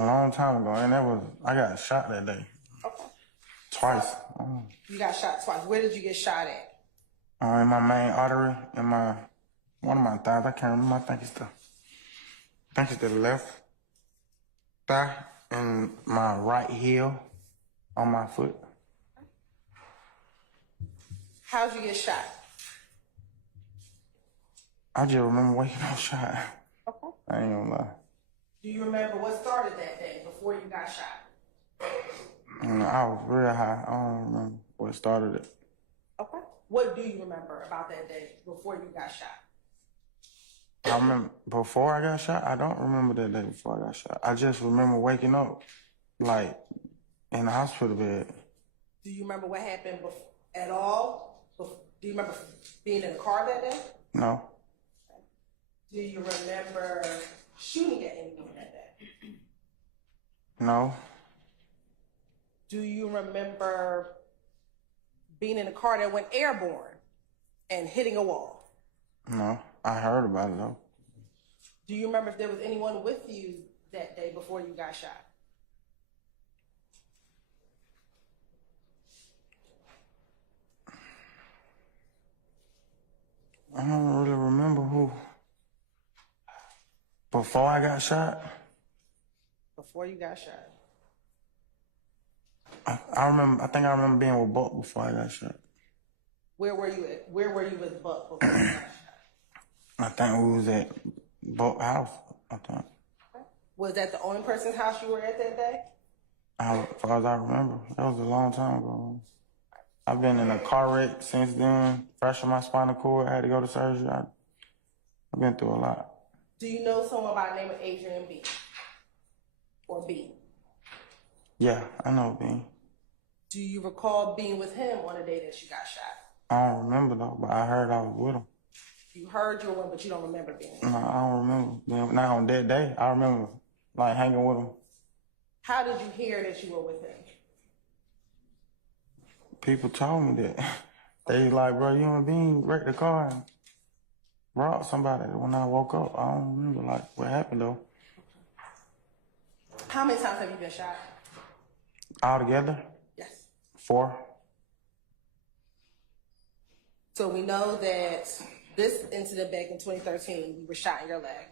a long time ago, and I got shot that day. Okay. Twice. You got shot twice. Where did you get shot at? In my main artery, in one of my thighs. I can't remember. I think it's the left thigh and my right heel on my foot. How'd you get shot? I just remember waking up shot. Okay. I ain't gonna lie. Do you remember what started that day before you got shot? I was real high. I don't remember what started it. Okay. What do you remember about that day before you got shot? I remember before I got shot. I don't remember that day before I got shot. I just remember waking up, like, in the hospital bed. Do you remember what happened at all? Do you remember being in the car that day? No. Do you remember shooting at anyone that day? No. Do you remember being in a car that went airborne and hitting a wall? No. I heard about it, though. Do you remember if there was anyone with you that day before you got shot? I don't really remember who. Before I got shot? Before you got shot. I think I remember being with Buck before I got shot. Where were you at? Where were you with Buck before you got shot? I think we was at Buck's house, I think. Was that the only person's house you were at that day? As far as I remember. That was a long time ago. I've been in a car wreck since then, fractured my spinal cord, had to go to surgery. I've been through a lot. Do you know someone by the name of Adrian Bean? Or Bean? Yeah, I know Bean. Do you recall being with him on the day that you got shot? I don't remember though, but I heard I was with him. You heard you were with him, but you don't remember being with him? No, I don't remember. Not on that day. I remember like hanging with him. How did you hear that you were with him? People told me that. They was like, bro, you and Bean wrecked the car and robbed somebody. When I woke up, I don't remember like what happened though. How many times have you been shot? Altogether? Yes. 4. So we know that this incident back in 2013, you were shot in your leg.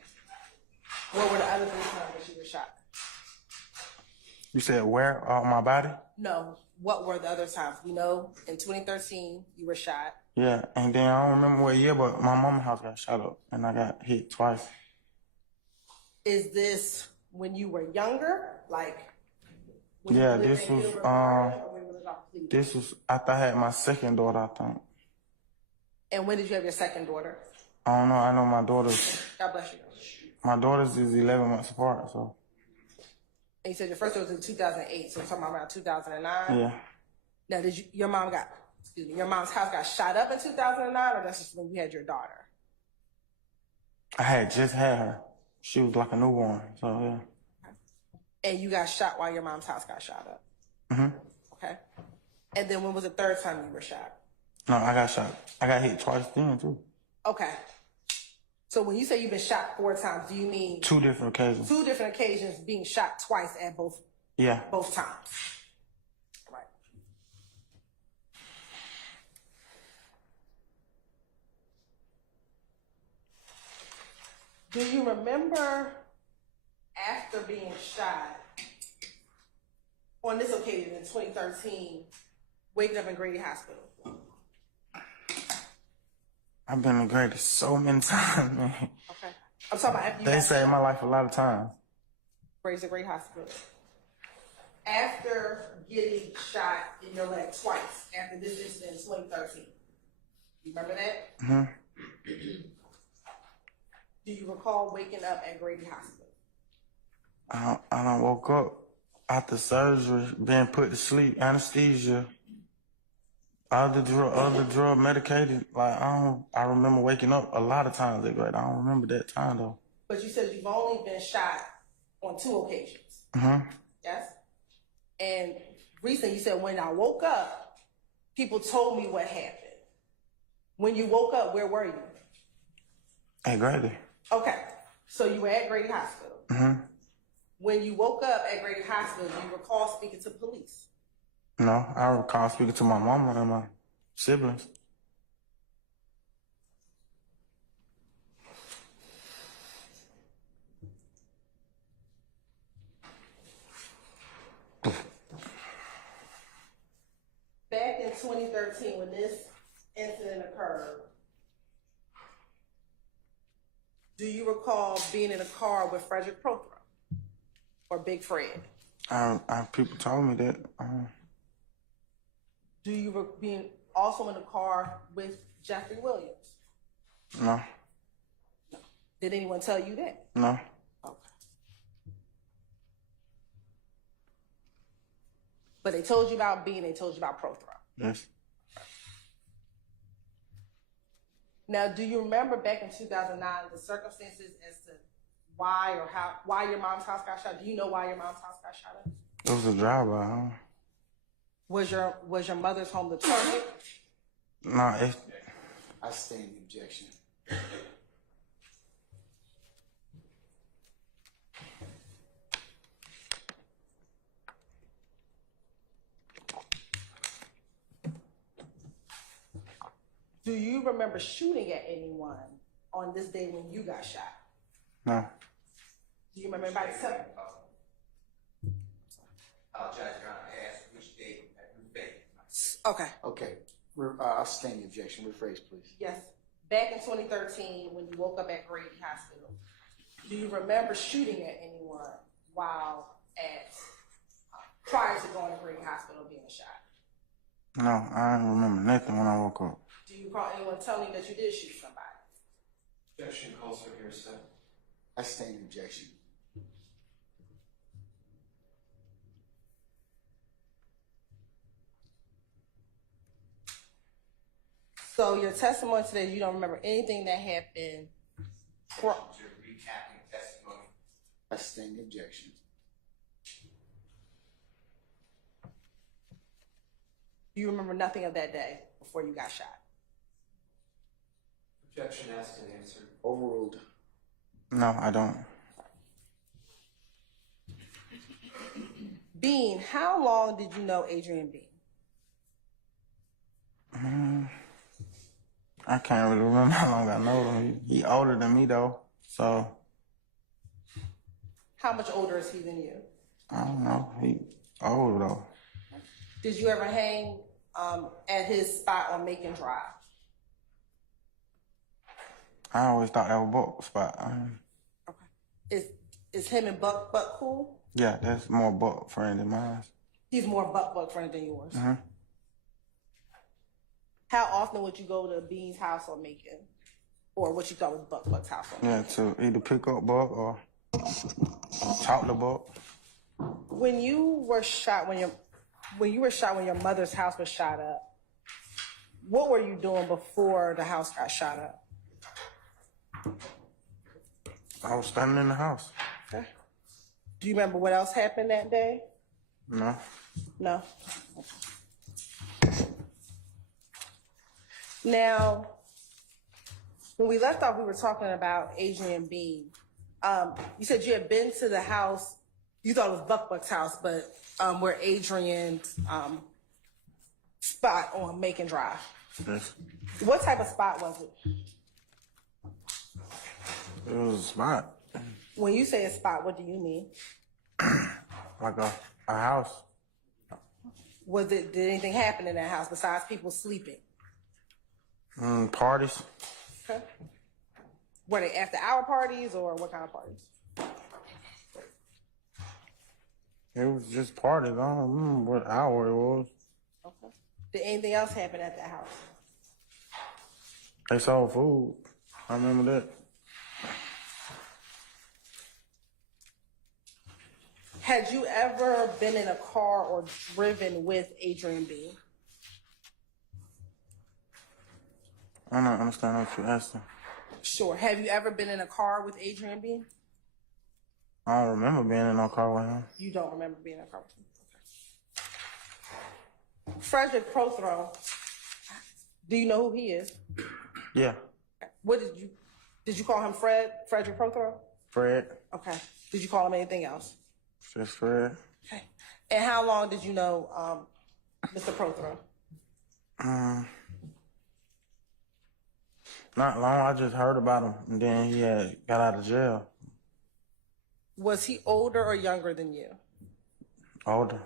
What were the other 3 times that you were shot? You said where? On my body? No. What were the other times? We know in 2013, you were shot. Yeah, and then I don't remember what year, but my mama's house got shot up, and I got hit twice. Is this when you were younger? Like, yeah, this was after I had my second daughter, I think. And when did you have your second daughter? I don't know. I know my daughters. God bless you. My daughters is 11 months apart, so. And you said your first one was in 2008, so we're talking about around 2009? Yeah. Now, your mom's house got shot up in 2009, or that's just when you had your daughter? I had just had her. She was like a newborn, so yeah. And you got shot while your mom's house got shot up? Mm-hmm. Okay. And then when was the third time you were shot? No, I got shot. I got hit twice then, too. Okay. So when you say you've been shot 4 times, do you mean 2 different occasions? 2 different occasions, being shot twice at both times. Right. Do you remember after being shot on this occasion in 2013, waking up in Grady Hospital? I've been in Grady so many times, man. Okay. I'm talking about after you They saved my life a lot of times. Grady's a great hospital. After getting shot in your leg twice, after this incident in 2013, you remember that? Mm-hmm. Do you recall waking up at Grady Hospital? I done woke up after surgery, being put to sleep, anesthesia, other drug medicated. Like I remember waking up a lot of times at Grady. I don't remember that time though. But you said you've only been shot on 2 occasions. Mm-hmm. Yes? And recently you said, when I woke up, people told me what happened. When you woke up, where were you? At Grady. Okay. So you were at Grady Hospital. Mm-hmm. When you woke up at Grady Hospital, do you recall speaking to police? No, I recall speaking to my mama and my siblings. Back in 2013, when this incident occurred, do you recall being in a car with Frederick Prothero or Big Fred? People told me that. Do you being also in a car with Jeffrey Williams? No. Did anyone tell you that? No. Okay. But they told you about Bean, they told you about Prothero. Yes. Now, do you remember back in 2009 the circumstances as to why your mom's house got shot? Do you know why your mom's house got shot up? It was a drive-by, huh? Was your mother's home the target? No, I stand the objection. Do you remember shooting at anyone on this day when you got shot? no. Do you remember anybody telling? Apologize, Your Honor. I asked which date that you faked. Okay. Okay, I'll stand the objection. Rephrase, please. Yes. Back in 2013, when you woke up at Grady Hospital, do you remember shooting at anyone prior to going to Grady Hospital being shot? No, I don't remember nothing when I woke up. Do you recall anyone telling you that you did shoot somebody? Objection calls for hearsay. I stand the objection. So your testimony today, you don't remember anything that happened. Objection to recapping testimony. I stand the objection. Do you remember nothing of that day before you got shot? Objection asked and answered. Overruled. No, I don't. Bean, how long did you know Adrian Bean? I can't really remember how long I know him. He older than me, though. So, How much older is he than you? I don't know. He old, though. Did you ever hang at his spot on Macon Drive? I always thought that was Buck spot. Okay. Is him and Buck cool? Yeah, that's more Buck friend than mine. He's more Buck friend than yours. Mm-hmm. How often would you go to Bean's house on Macon? Or what you thought was Buck's house on Yeah, to either pick up Buck or talk to Buck. When you were shot, when your mother's house was shot up, what were you doing before the house got shot up? I was standing in the house. Okay. Do you remember what else happened that day? No. No. Now, when we left off, we were talking about Adrian Bean. You said you had been to the house. You thought it was Buck's house, but where Adrian's spot on Macon Drive. Yes. What type of spot was it? It was a spot. When you say a spot, what do you mean? Like a house. Did anything happen in that house besides people sleeping? Parties. Okay. Were they after hour parties or what kind of parties? It was just parties. I don't remember what hour it was. Okay. Did anything else happen at that house? They sold food. I remember that. Had you ever been in a car or driven with Adrian Bean? I don't understand what you're asking. Sure. Have you ever been in a car with Adrian Bean? I don't remember being in no car with him. You don't remember being in a car with him? Okay. Frederick Prothero, do you know who he is? Yeah. What did you call him Frederick Prothero? Fred. Okay. Did you call him anything else? Just Fred. Okay. And how long did you know Mr. Prothero? Not long. I just heard about him, and then he had got out of jail. Was he older or younger than you? Older.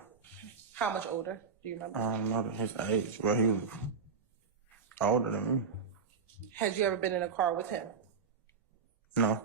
How much older? Do you remember? I don't know his age. Well, he was older than me. Had you ever been in a car with him? No.